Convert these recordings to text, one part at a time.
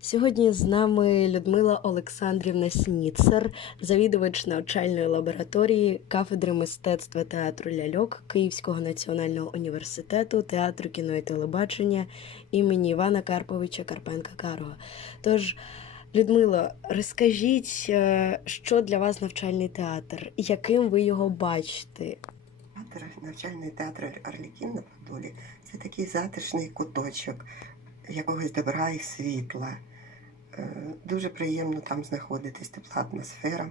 Сьогодні з нами Людмила Олександрівна Сніцер, завідувач навчальної лабораторії кафедри мистецтва театру ляльок Київського національного університету театру кіно і телебачення імені Івана Карповича Карпенка Карого. Тож, Людмило, розкажіть, е, що для вас навчальний театр, яким ви його бачите? Навчальний театр Арлекін на Подолі це такий затишний куточок якогось добра і світла. Е, Дуже приємно там знаходитись, тепла атмосфера.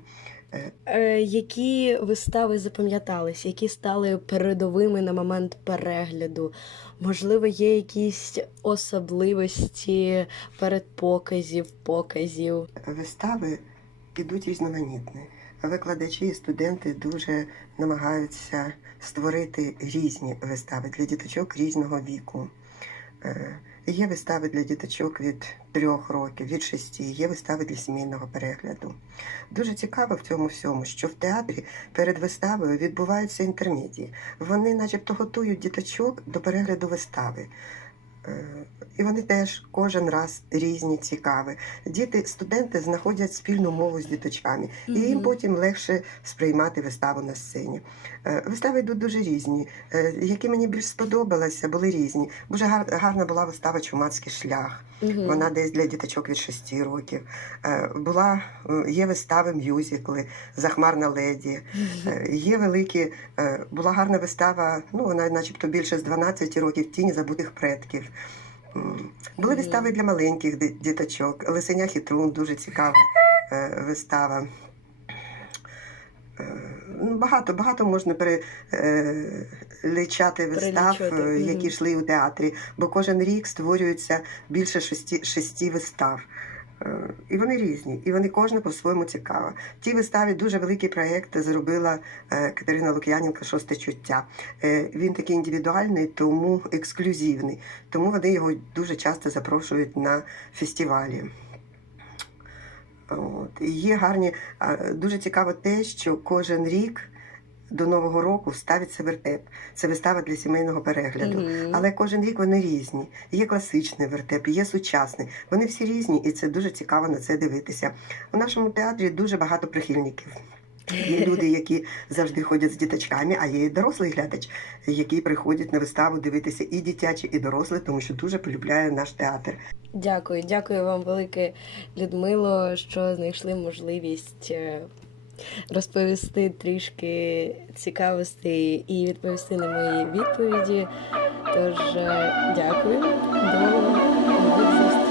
Е, Е, Які вистави запам'ятались, які стали передовими на момент перегляду? Можливо, є якісь особливості передпоказів, показів? Вистави ідуть різноманітні. Викладачі і студенти дуже намагаються створити різні вистави для діточок різного віку. Є вистави для діточок від трьох років, від шести, є вистави для сімейного перегляду. Дуже цікаво в цьому всьому, що в театрі перед виставою відбуваються інтермедії. Вони, начебто, готують діточок до перегляду вистави. Е, І вони теж кожен раз різні, цікаві. Діти, студенти знаходять спільну мову з діточками, і їм потім легше сприймати виставу на сцені. Е, Вистави йдуть дуже різні. Е, Які мені більш сподобалися, були різні. Дуже гарна була вистава Чумацький шлях. Вона десь для діточок від 6 років. Була є вистави мюзикли, Захмарна леді. Є великі, була гарна вистава, ну вона начебто більше з 12 років тіні забутих предків. Були вистави для маленьких діточок. Лисеня Хитрун дуже цікава е, вистава. Е, ну, Багато, багато можна перелічати вистав, Перелічувати, е, які йшли у театрі, бо кожен рік створюється більше шести, шести вистав. Е, І вони різні, і вони кожна по-своєму цікава. В тій виставі дуже великий проєкт зробила е, Катерина Лук'яненко Шосте чуття. Е, Він такий індивідуальний, тому ексклюзивний. Тому вони його дуже часто запрошують на фестивалі. От. Є гарні, дуже цікаво те, що кожен рік до Нового року ставиться вертеп. Це вистава для сімейного перегляду. Мгм. Але кожен рік вони різні. Є класичний вертеп, є сучасний. Вони всі різні, і це дуже цікаво на це дивитися. У нашому театрі дуже багато прихильників. Є люди, які завжди ходять з діточками, а є і дорослий глядач, який приходить на виставу дивитися і дитячі, і дорослі, тому що дуже полюбляє наш театр. Дякую, дякую вам велике, Людмило, що знайшли можливість е, розповісти трішки цікавостей і відповісти на мої відповіді. Тож е, дякую, до нових зустрічей.